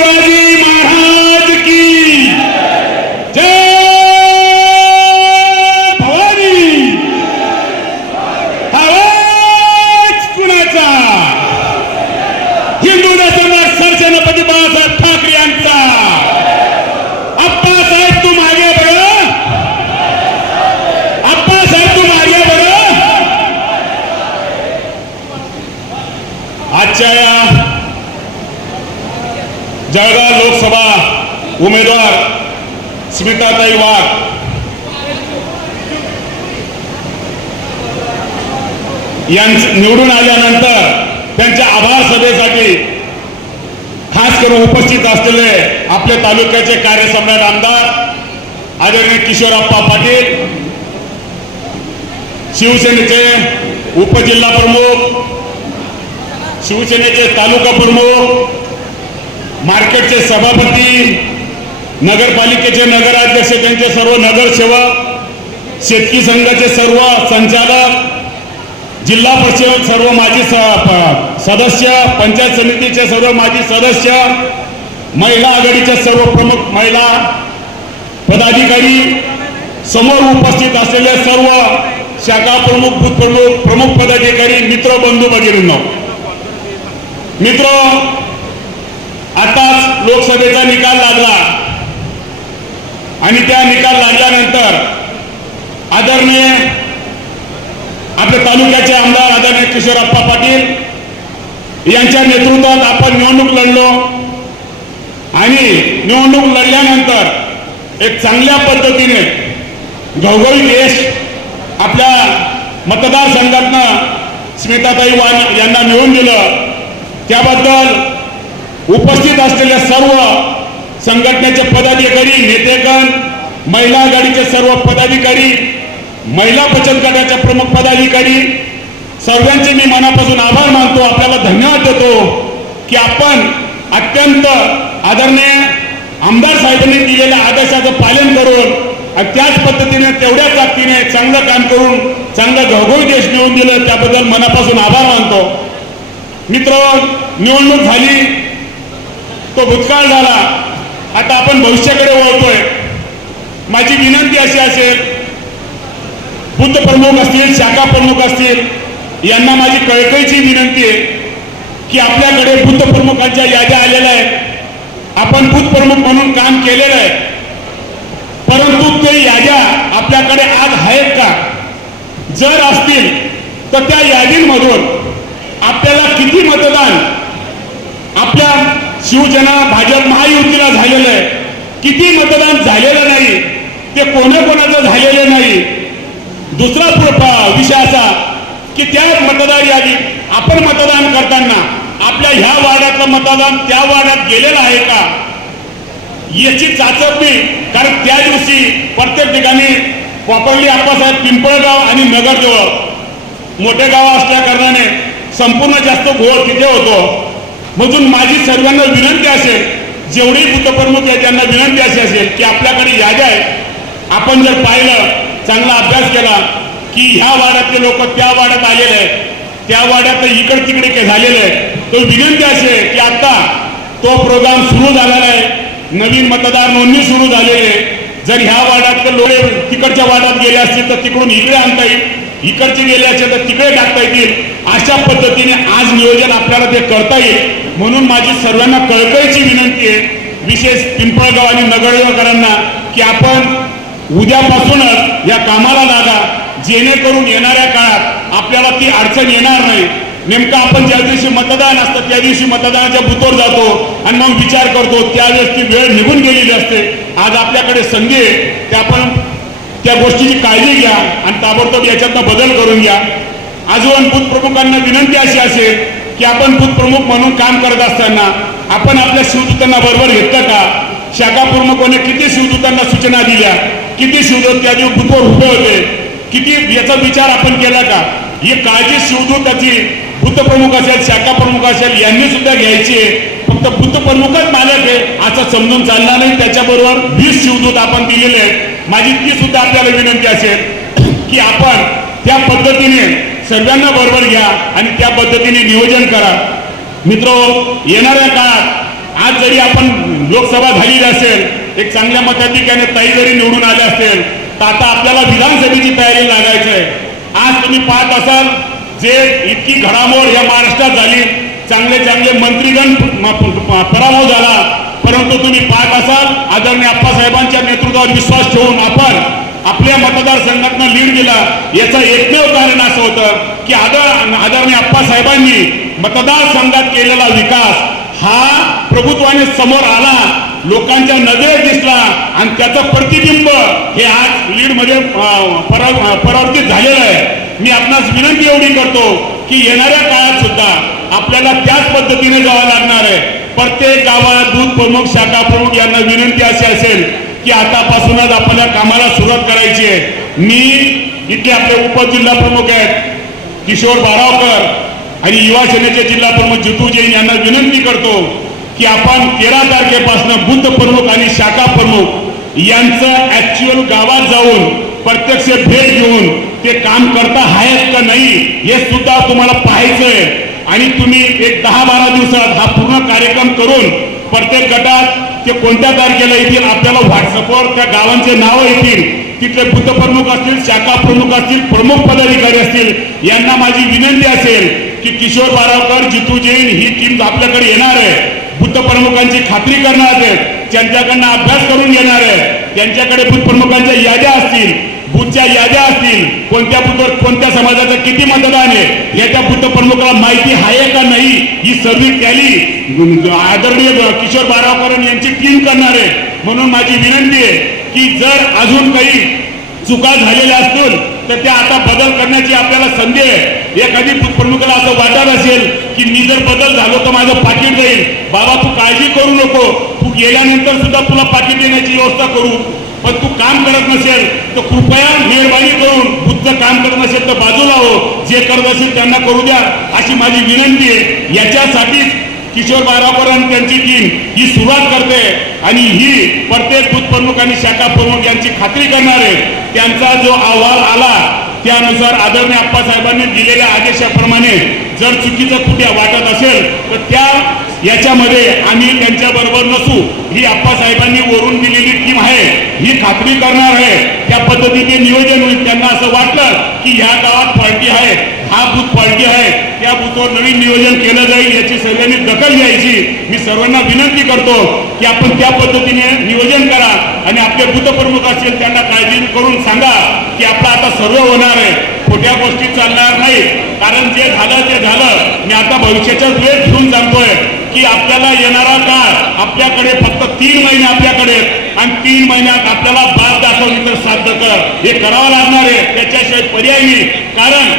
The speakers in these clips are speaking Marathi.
ಶಿವಾಜಿ जळगाव लोकसभा उमेदवार स्मिताताई वाघ. यांचं निवडून आल्यानंतर त्यांच्या आभार सभेसाठी खास करून उपस्थित असलेले आपले तालुक्याचे कार्यसम्राट आमदार आदरणीय किशोरप्पा पाटील शिवसेनेचे उपजिल्हा प्रमुख शिवसेनेचे तालुका प्रमुख मार्केटचे सभापती नगरपालिकेचे नगराध्यक्ष त्यांचे सर्व नगरसेवक शेतकी संघाचे सर्व संचालक जिल्हा परिषद सर्व माजी स- प- सदस्य पंचायत समितीचे सर्व माजी सदस्य महिला आघाडीचे सर्व प्रमुख महिला पदाधिकारी समोर उपस्थित असलेले सर्व शाखा प्रमुख बूथ प्रमुख प्रमुख पदाधिकारी मित्र बंधू भगिनींनो. मित्र आताच लोकसभेचा निकाल लागला. आणि त्या निकाल लागल्यानंतर आदरणीय आपल्या तालुक्याचे आमदार आदरणीय किशोरप्पा पाटील यांच्या नेतृत्वात आपण निवडणूक लढलो. आणि निवडणूक लढल्यानंतर एक चांगल्या पद्धतीने घवघवीत यश आपल्या मतदारसंघातनं स्मिताताई वा यांना मिळवून दिलं त्याबद्दल उपस्थित असलेल्या सर्व संघटनेचे पदाधिकारी नेतेगण महिला आघाडीचे सर्व पदाधिकारी महिला बचत गटाचे प्रमुख पदाधिकारी सर्वांचे मी मनापासून आभार मानतो. आपल्याला धन्यवाद देतो की आपण अत्यंत आदरणीय आमदार साहेबांनी दिलेल्या आदेशाचं पालन करून आणि त्याच पद्धतीने तेवढ्याच ताकदीने चांगलं काम करून चांगलं घवघवी देश मिळवून दिलं त्याबद्दल मनापासून आभार मानतो. मित्र निवडणूक झाली. तो भूतकाळ झाला. आता आपण भविष्याकडे वळतोय. माझी विनंती अशी असेल बुद्ध प्रमुख असतील शाखा प्रमुख असतील यांना माझी कळकळीची विनंती आहे की आपल्याकडे बुद्ध प्रमुखांच्या याद्या आलेल्या आहेत. आपण बुद्ध प्रमुख म्हणून काम केलेलं आहे. परंतु ते याद्या आपल्याकडे आज आहेत का? जर असतील तर त्या यादींमधून आपल्याला किती मतदान आपल्या शिवसेना भाजप महायुतीला झालेलं आहे. किती मतदान झालेलं नाही ते कोणाकोणाचं झालेलं नाही. दुसरा विषय असा की त्या मतदार यादीत आपण मतदान करताना आपल्या ह्या वार्डातलं मतदान त्या वार्डात गेलेलं आहे का? याची चाचपणी कारण त्या दिवशी प्रत्येक ठिकाणी वापरली आप्पासाहेब पिंपळगाव आणि नगरजवळ. मोठे गाव असल्या कारणाने संपूर्ण जास्त घोळ तिथे होतो. म्हणून माझी सर्वांना विनंती असेल जेवढे बुद्धप्रमुख आहे त्यांना विनंती अशी असेल की आपल्याकडे याद्या आहेत आपण जर पाहिलं चांगला अभ्यास केला की ह्या वाड्यातले लोक त्या वाड्यात आलेले आहेत त्या वाड्यात इकड तिकडे काही झालेले आहे तो विनंती असे की आता तो प्रोग्राम सुरू झालेला आहे नवीन मतदार नोंदणी सुरू झालेली आहे. जर ह्या वाड्यातले लोक तिकडच्या वाड्यात गेले असतील तर तिकडून इकडे आणता येईल इकडचे गेले असेल तर तिकडे टाकता येतील. अशा पद्धतीने आज नियोजन आपल्याला ते करता येईल. म्हणून माझी सर्वांना कळकळीची विनंती आहे विशेष पिंपळगाव आणि नगरगावकरांना की आपण उद्यापासूनच या कामाला लागा जेणेकरून येणाऱ्या काळात आपल्याला ती अडचण येणार नाही. नेमकं आपण ज्या दिवशी मतदान असतं त्या दिवशी मतदानाच्या बुथवर जातो आणि मग विचार करतो त्यावेळेस ती वेळ निघून गेलेली असते. आज आपल्याकडे संधी आहे ते आपण त्या गोष्टीची काळजी घ्या आणि ताबडतोब याच्यातनं बदल करून घ्या. अजून बूथ प्रमुखांना विनंती अशी असेल की आपण बूथ प्रमुख म्हणून काम करत असताना आपण आपल्या शिवदूतांना बरोबर घेतलं का? शाखा प्रमुखांनी किती शिवदूतांना सूचना दिल्या? किती शिवदूत त्या दिवशी बुथवर उभे होते? किती याचा विचार आपण केला का? ही काळजी शिवदूताची बुद्ध प्रमुख असेल शाखा प्रमुख असेल यांनी सुद्धा घ्यायची आहे. फक्त बुद्ध प्रमुखच मालक आहे असं समजून चालणार नाही. त्याच्याबरोबर वीस शिवदूत आपण दिलेले आहेत. माझी ती सुद्धा आपल्याला विनंती असेल की आपण त्या पद्धतीने सर्वांना बरोबर घ्या आणि त्या पद्धतीने नियोजन करा. मित्र येणाऱ्या काळात आज जरी आपण लोकसभा झालेली असेल एक चांगल्या मताधिकाने ताई जरी निवडून आले असेल तर आता आपल्याला विधानसभेची तयारी लागायची आहे. आज तुम्ही पाहत असाल जे इतकी घडामोड या महाराष्ट्रात झाली चांगले चांगले मंत्रीगण पराभव झाला परंतु तुम्ही पाहत असाल आदरणीय आप्पासाहेबांच्या नेतृत्वावर विश्वास ठेवून आपण आपल्या मतदारसंघातनं लीड दिला याचं एकमेव कारण असं होतं की आदर आदरणीय आप्पासाहेबांनी मतदारसंघात केलेला विकास हा प्रभुत्वाने समोर आला लोकांच्या नजरेत दिसला आणि त्याचं प्रतिबिंब हे आज लीडमध्ये परा- परावर्तित झालेलं आहे. मी आपणास विनंती एवढी करतो की येणाऱ्या काळात सुद्धा आपल्याला त्याच पद्धतीने जावं लागणार आहे. प्रत्येक गावात दूध प्रमुख शाखा प्रमुख यांना विनंती अशी असेल की आतापासूनच आपल्या कामाला सुरुवात करायची आहे. मी इथले आपले उपजिल्हा प्रमुख आहेत किशोर बारावकर आणि युवा सेनेचे जिल्हा प्रमुख जितू जैन यांना विनंती करतो की आपण तेरा तारखेपासून बुद्ध प्रमुख आणि शाखा प्रमुख यांचं ऍक्च्युअल गावात जाऊन प्रत्यक्ष भेट घेऊन ते काम करता आहेत का नाही हे सुद्धा तुम्हाला पाहायचंय. आणि तुम्ही एक दहा बारा दिवसात हा पूर्ण कार्यक्रम करून प्रत्येक गटात ते कोणत्या तारखेला येतील आपल्याला व्हॉट्सअपवर त्या गावांचे नावं येतील तिथले बुद्ध प्रमुख असतील शाखा प्रमुख असतील प्रमुख पदाधिकारी असतील यांना माझी विनंती असेल की किशोर बारावकर जितू जैन ही टीम आपल्याकडे येणार आहे. बुद्ध प्रमुखांची खात्री करणार आहेत त्यांच्याकडनं अभ्यास करून घेणार आहे त्यांच्याकडे बुद्ध प्रमुखांच्या याद्या असतील बुथच्या याद्या असतील कोणत्या बुथवर कोणत्या समाजाचं किती मतदान आहे याच्या बुद्ध प्रमुखाला माहिती आहे का नाही ही सर्व टॅली आदरणीय किशोर बारावकर यांची टीम करणार आहे. म्हणून माझी विनंती आहे की जर अजून काही चुका झालेल्या असतील तर त्या आता बदल करण्याची आपल्याला संधी आहे. एखादी प्रमुखाला असं वाटत असेल की मी जर बदल झालो तर माझं पाकिट जाईल. बाबा तू काळजी करू नको. तू गेल्यानंतर सुद्धा तुला पाकिट देण्याची व्यवस्था करू. पण तू काम करत नसेल तर कृपया मेहरबानी करून बुद्ध काम करत नसेल तर बाजूला हो जे करत असेल त्यांना करू द्या. अशी माझी विनंती आहे. याच्यासाठीच किशोर बारापर्यंत आणि त्यांची टीम ही सुरुवात करते आणि ही प्रत्येक बूथ प्रमुख आणि शाखा प्रमुख यांची खात्री करणार आहे. त्यांचा जो अहवाल आला त्यानुसार आदरणीय आप्पासाहेबांनी दिलेल्या आदेशाप्रमाणे जर चुकीचं कुठे वाटत असेल तर त्या याच्यामध्ये आम्ही त्यांच्या बरोबर नसू. ही आप्पासाहेबांनी वरून दिलेली टीम आहे. ही खात्री करणार आहे. त्या पद्धतीने नियोजन होईल. त्यांना असं वाटलं की ह्या गावात पार्टी आहे. हा बूथ पार्टी आहे. त्या बूथवर नवीन नियोजन केलं जाईल याची सर्वांनी दखल घ्यायची. मी सर्वांना विनंती करतो की आपण त्या पद्धतीने नियोजन करा आणि आपले बूथप्रमुख असतील त्यांना काळजी करून सांगा की आपला आता सर्व होणार आहे. खोट्या गोष्टी चालणार नाही. कारण जे झालं ते झालं. मी आता भविष्याच्याच वेळ घेऊन सांगतोय की आपल्याला येणारा काळ आपल्याकडे फक्त तीन महिने आपल्याकडे आणि तीन महिन्यात आपल्याला बाद दाखवली तर साध्य कर. हे करावं लागणार आहे. त्याच्याशिवाय पर्याय नाही. कारण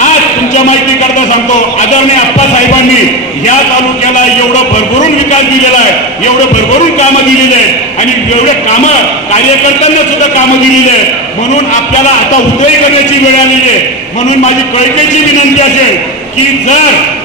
आज तुमच्या माहिती करता सांगतो आदरणीय आप्पा साहेबांनी या तालुक्याला एवढं भरभरून विकास दिलेला आहे. एवढं भरभरून कामं दिलेली आहेत. आणि एवढे कामं कार्यकर्त्यांना सुद्धा कामं दिलेली आहेत. म्हणून आपल्याला आता उदय करण्याची वेळ आलेली आहे. म्हणून माझी कळकेची विनंती असेल की जर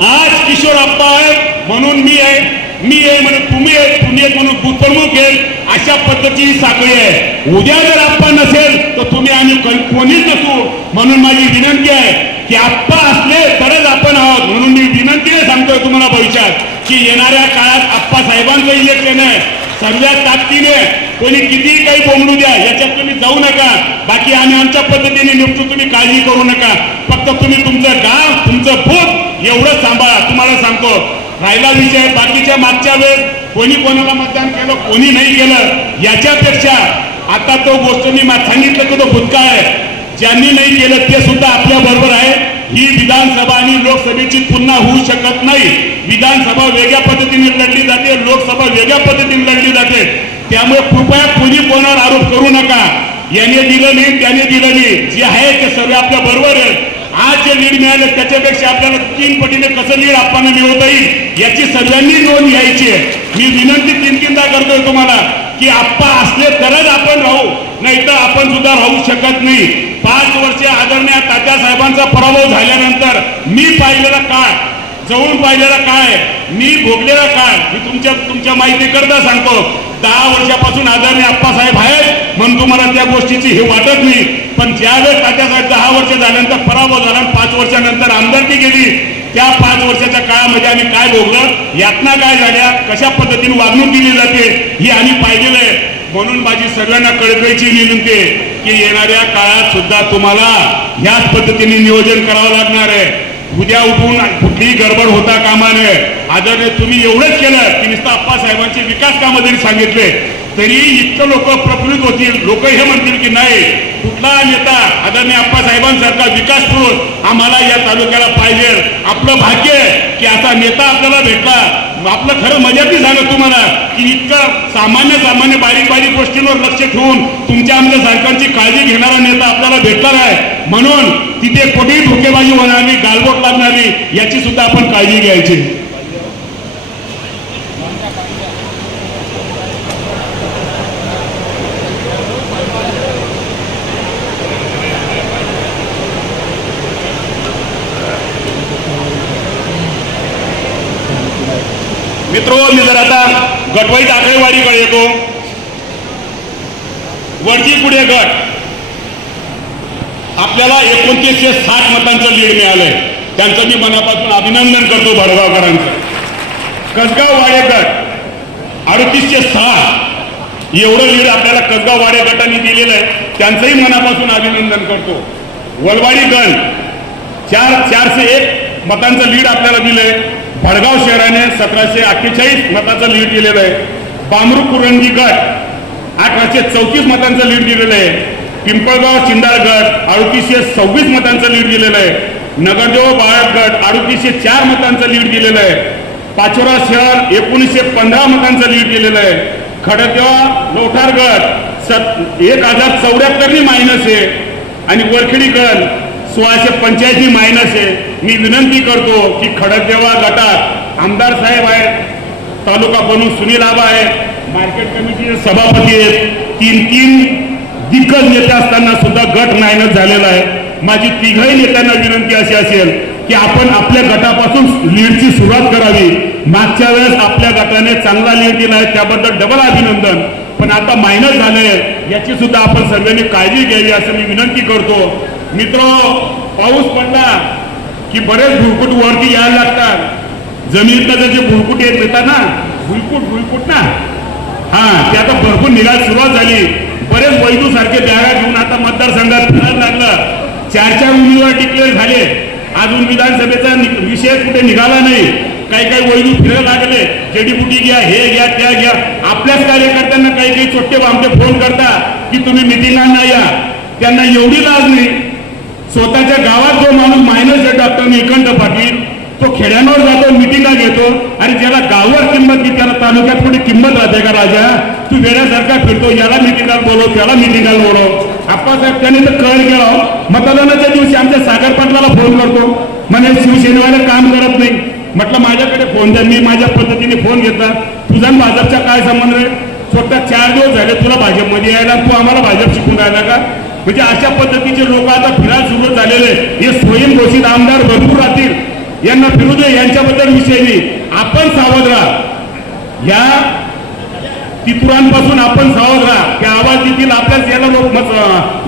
आज किशोर आप्पा आहे म्हणून मी आहे. मी आहे म्हणून तुम्ही आहे तुम्ही आहे म्हणून बूथ प्रमुख आहे अशा पद्धतीची साखळी आहे. उद्या जर आप्पा नसेल तर तुम्ही आम्ही कोणीच नसू. म्हणून माझी विनंती आहे की आप्पा असले तरच आपण आहोत. म्हणून मी विनंतीने सांगतोय तुम्हाला भविष्यात की येणाऱ्या काळात आप्पा साहेबांचं इलेक्शन आहे. सर्वात ताकदीने कोणी कितीही काही बोंबडू द्या याच्यात तुम्ही जाऊ नका. बाकी आम्ही आमच्या पद्धतीने निपटू तुम्ही काळजी करू नका. फक्त तुम्ही तुमचं गाव तुमचं भूत एवढं सांभाळा तुम्हाला सांगतो. राहिला विषय बाकीच्या मागच्या वेळेस कोणी कोणाला मतदान केलं कोणी नाही केलं याच्यापेक्षा आता तो गोष्ट मी सांगितलं की तो भूतकाळ आहे. ज्यांनी नाही केलं ते सुद्धा आपल्या बरोबर आहे. ही विधानसभा आणि लोकसभेची पुन्हा होऊ शकत नाही. विधानसभा वेगळ्या पद्धतीने लढली जाते लोकसभा वेगळ्या पद्धतीने लढली जाते. त्यामुळे कृपया कोणी कोणावर आरोप करू नका. याने दिलं नाही त्याने दिलं नाही. जे आहे ते सर्व आपल्या बरोबर आहे आज जे लीड मिळालं त्याच्यापेक्षा आपल्याला तीन पटीने कसं लीड आपण मिळवता येईल याची सर्वांनी नोंद घ्यायची आहे. मी विनंती तीन तीनदा करतोय तुम्हाला की आप्पा असले तरच आपण राहू नाही तर आपण सुद्धा राहू शकत नाही. पाच वर्षे आदरणीय तात्या साहेबांचा पराभव झाल्यानंतर मी पाहिलेला काय जवळून पाहिलेला काय मी भोगलेला काय मी तुमच्या तुमच्या माहिती करता सांगतो. दहा वर्षापासून आदरणीय आप्पासाहेब आहेत म्हणून तुम्हाला त्या गोष्टीची हे वाटत नाही. पण ज्यावेळेस त्याच्यासाठी दहा वर्ष झाल्यानंतर पराभव झाला आणि पाच वर्षानंतर आमदारकी गेली त्या पाच वर्षाच्या काळामध्ये आम्ही काय भोगलं? यातना काय झाल्या? कशा पद्धतीने वागणूक दिली जाते? ही आम्ही पाहिलेलं आहे. म्हणून माझी सगळ्यांना कळकळीची विनंती आहे की येणाऱ्या काळात सुद्धा तुम्हाला ह्याच पद्धतीने नियोजन करावं लागणार आहे. उद्या उठून कुठलीही गडबड होता कामा नये. आदरणीय तुम्ही एवढंच केलं की नुसतं आप्पासाहेबांचे विकास कामं जरी सांगितले. तरी इतकं लोक प्रफुल्लित होतील. लोक हे म्हणतील की नाही कुठला नेता आदरणीय आप्पासाहेबांसारखा विकास करून आम्हाला या तालुक्याला पाहिजे. आपलं भाग्य की असा नेता आपल्याला भेटला. आपलं खरं मजाती सांगत तुम्हाला की इतकं सामान्य सामान्य बारीक बारीक गोष्टींवर लक्ष ठेवून तुमच्या आमच्या सरकारची काळजी घेणारा नेता आपल्याला भेटणार आहे. म्हणून तिथे कुठेही धोकेबाजी होणार नाही गालबोट लागणार नाही याची सुद्धा आपण काळजी घ्यायची. मित्रो मी जर आता गटवाईत आकडेवारीकडे येतो. वडजी पुढे गट. आपल्याला एकोणतीसशे साठ मतांचं लीड मिळालंय. त्यांचं मी मनापासून अभिनंदन करतो भडगावकरांचं. कसगाव वाडे गट अडतीसशे सहा. एवढं लीड आपल्याला कसगाव वाडे गटाने दिलेलं आहे. त्यांचंही मनापासून अभिनंदन करतो. वलवाडी गण चार चारशे एक मतांचं लीड आपल्याला दिलंय. भडगाव शहराने सतराशे अठ्ठेचाळीस मताचं लीड दिलेलं आहे. बामरू कुरंगी गट अठराशे चौतीस मतांचं लीड दिलेलं आहे. पिंपळगाव चिंदाळ गट अडतीसशे सव्वीस मतांचं लीड दिलेलं आहे. नगरदेव बाळक गट अडतीसशे चार मतांचं लीड दिलेलं आहे. पाचोरा शहर एकोणीसशे पंधरा मतांचं लीड दिलेलं आहे. खडकदेवा लोठार गट सत एक हजार चौऱ्याहत्तरनी मायनस आहे. आणि वरखेडी गट सोळाशे पंच्याऐंशी मायनस आहे. मी विनंती करतो की खडकदेवा गटात आमदार साहेब आहेत तालुका बनून सुनील आबा आहेत मार्केट कमिटीचे सभापती आहेत. तीन तीन दिग्गज नेते असताना सुद्धा गट मायनस झालेला आहे. माझी तिघही नेत्यांना विनंती अशी असेल की आपण आपल्या गटापासून लीडची सुरुवात करावी. मागच्या वेळेस आपल्या गटाने चांगला लीड दिला आहे त्याबद्दल डबल अभिनंदन. पण आता मायनस झालंय याची सुद्धा आपण सर्वांनी काळजी घ्यावी असं मी विनंती करतो. मित्र पाऊस पडला की बरेच भुळकुट वरती यायला लागतात. जमिनीतलं जे भुळकुट येत येतात ना भुलकुट भुलकुट ना. हा ते आता भरपूर निघायला सुरुवात झाली. बरेच वैदू सारखे बॅगा घेऊन आता मतदारसंघात फिरायला लागलं. चार चार उमेदवार डिक्लेअर झाले. अजून विधानसभेचा विषय कुठे निघाला नाही. काही काही वैदू फिरायला लागले. जडीबुटी घ्या हे घ्या त्या घ्या. आपल्याच कार्यकर्त्यांना काही काही चोट्टे आमचे फोन करता की तुम्ही मिटिंगांना या त्यांना एवढी लाज नाही स्वतःच्या गावात जो माणूस मायनस आहे डॉक्टर निकंठ पाटील तो खेड्यांवर जातो मिटिंगा घेतो आणि ज्याला गावावर किंमत घेत त्याला तालुक्यात कुठे किंमत राहते का राजा? तू वेड्यासारखा फिरतो याला मिटिंगाला बोलव त्याला मिटिंगाला बोलव. आप्पासाहेब त्याने तर कळ केला मतदानाच्या दिवशी आमच्या सागर पाटलाला फोन करतो. म्हणे शिवसेनेवाले काम करत नाही. म्हटलं माझ्याकडे फोन द्या. मी माझ्या पद्धतीने फोन घेतला. तुझा भाजपचा काय संबंध आहे स्वतः चार दिवस झाले तुला भाजपमध्ये यायला. तू आम्हाला भाजप शिकून राहिला का? म्हणजे अशा पद्धतीचे लोक आता फिरायला सुरू झालेले हे स्वयंघोषित आमदार भरपूर राहतील. यांना फिरू दे यांच्याबद्दल विषय नाही. आपण सावध राहा. या तिपुरांपासून आपण सावध राहा. की आवाज देतील आपल्याच याला लोक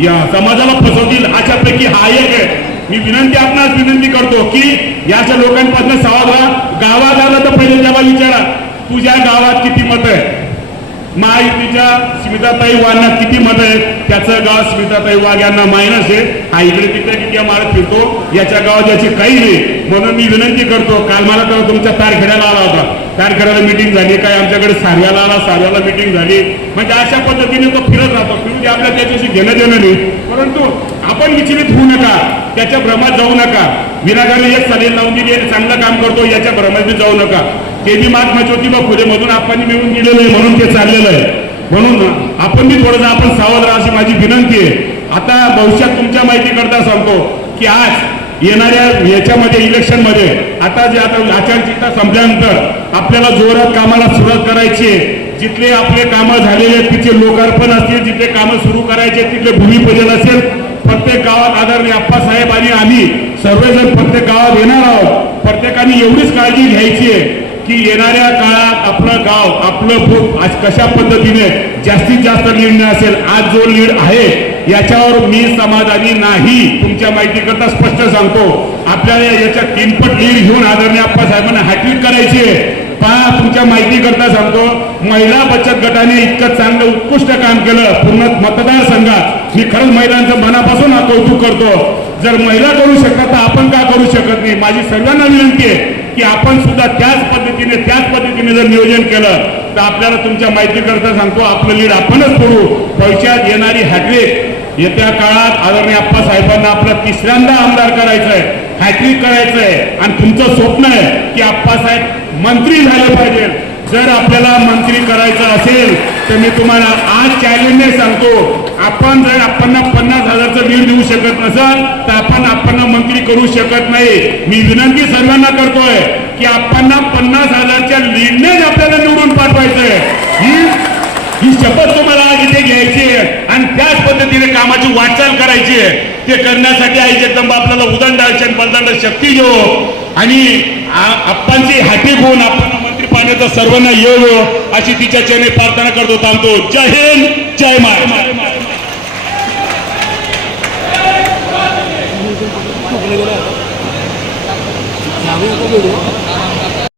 या समाजाला फसवतील. अशापैकी हा एक आहे. मी विनंती आपणास विनंती करतो की याच्या लोकांपासून सावध राहा. गावात आलं तर पहिले त्याला विचारा. तुझ्या गावात किती मत आहे महायुतीच्या स्मिताताई वाघांना किती मत आहे त्याचं गाव स्मिताताई वाघ यांना मायनस आहे. हा इकडे तिकडे किती मारत फिरतो? याच्या गावात याची काही नाही. म्हणून मी विनंती करतो काल मला तर तुमच्या तारखेड्याला आला होता. तारखेड्याला मिटिंग झाली. काय आमच्याकडे सारव्याला आला? सारव्याला मिटिंग झाली. म्हणजे अशा पद्धतीने तो फिरत राहतो. फिरून आपल्या त्याच्याशी घेणं देणं नाही. परंतु आपण विचलित होऊ नका. त्याच्या भ्रमात जाऊ नका. विनाकारण एक सलेल लावून दिली आणि चांगलं काम करतो याच्या भ्रमात जाऊ नका. ते बी महात्मा ज्योतिबा फुले मधून आपण मिळून गेलेलं आहे म्हणून ते चाललेलं आहे. म्हणून आपण बी थोडंसं आपण सावध राहा अशी माझी विनंती आहे. आता भविष्यात तुमच्या माहिती करता सांगतो की आज येणाऱ्या याच्यामध्ये इलेक्शनमध्ये आता जे आता आचारसंहिता संपल्यानंतर आपल्याला जोरात कामाला सुरुवात करायची आहे. जिथले आपले कामं झालेले आहेत, तिथे लोकार्पण असतील जिथे कामं सुरू करायचे तिथले भूमिपूजन असेल प्रत्येक गावात आदरणीय आप्पासाहेब आणि आम्ही सर्वजण प्रत्येक गावात येणार आहोत. प्रत्येकाने एवढीच काळजी घ्यायची आहे की येणाऱ्या काळात आपलं गाव आपलं बूथ आज कशा पद्धतीने जास्तीत जास्त लीड असेल आज जो लीड आहे याच्यावर मी समाधानी नाही. तुमच्या माहितीकरता स्पष्ट सांगतो आपल्याला याच्या तीनपट लीड घेऊन आदरणीय आप्पासाहेबांना हॅट्रिक करायची आहे. पहा तुमच्या माहितीकरता सांगतो महिला बचत गटाने इतकं चांगलं उत्कृष्ट काम केलं पूर्ण मतदारसंघात. मी खरंच महिलांचं मनापासून हा कौतुक करतो. जर महिला करू शकतात तर आपण का करू शकत नाही? माझी सर्वांना विनंती आहे की आपण सुद्धा त्याच पद्धतीने त्याच पद्धतीने जर नियोजन केलं तर आपल्याला तुमच्या माहितीकरता सांगतो आपलं लीड आपणच करू भविष्यात येणारी हॅट्रिक येत्या काळात आदरणीय आप्पा साहेबांना आपलं तिसऱ्यांदा आमदार करायचं आहे हॅट्रिक करायचं आहे आणि तुमचं स्वप्न आहे की आप्पासाहेब मंत्री झाले पाहिजे. जर आपल्याला मंत्री करायचं असेल तर मी तुम्हाला आज चॅलेंजने सांगतो आपण जर आपण पन्नास हजारचं बिल देऊ शकत नसाल तर आपण आपण मंत्री करू शकत नाही. मी विनंती सर्वांना करतोय की आपण पन्नास हजारच्या लीडनेच आपल्याला निवडून पाठवायचंय. ही शपथ तुम्हाला आज इथे घ्यायची आहे. आणि त्याच पद्धतीने कामाची वाटचाल करायची आहे. ते करण्यासाठी आई जगदंबा आपल्याला उदंड आयुष्य बलदंड शक्ती घेऊ आणि आपणची हाती घेऊन आपण मंत्री पाण्याचा सर्वांना येऊ अशी तिच्या चेने प्रार्थना करतो थांबतो. जय हिंद जय माय मागे नको बोलू